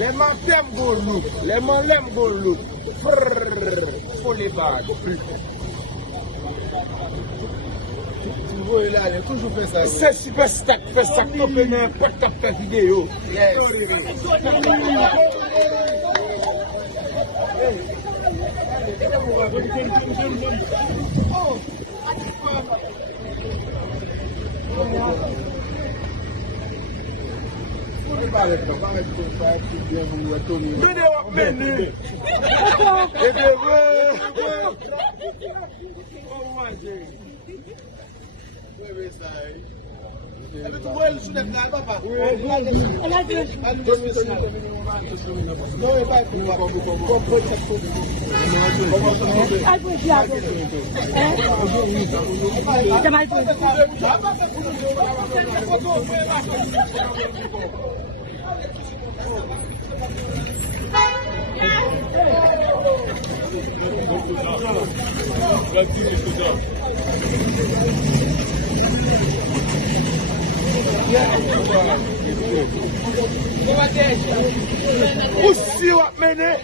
Les matins goulou, les molèmes goulou. Pour les bagues. Tu vois là, il a toujours fait ça. C'est super stack, fait stack, topé n'importe quelle vidéo. Yes. Pussy what minute?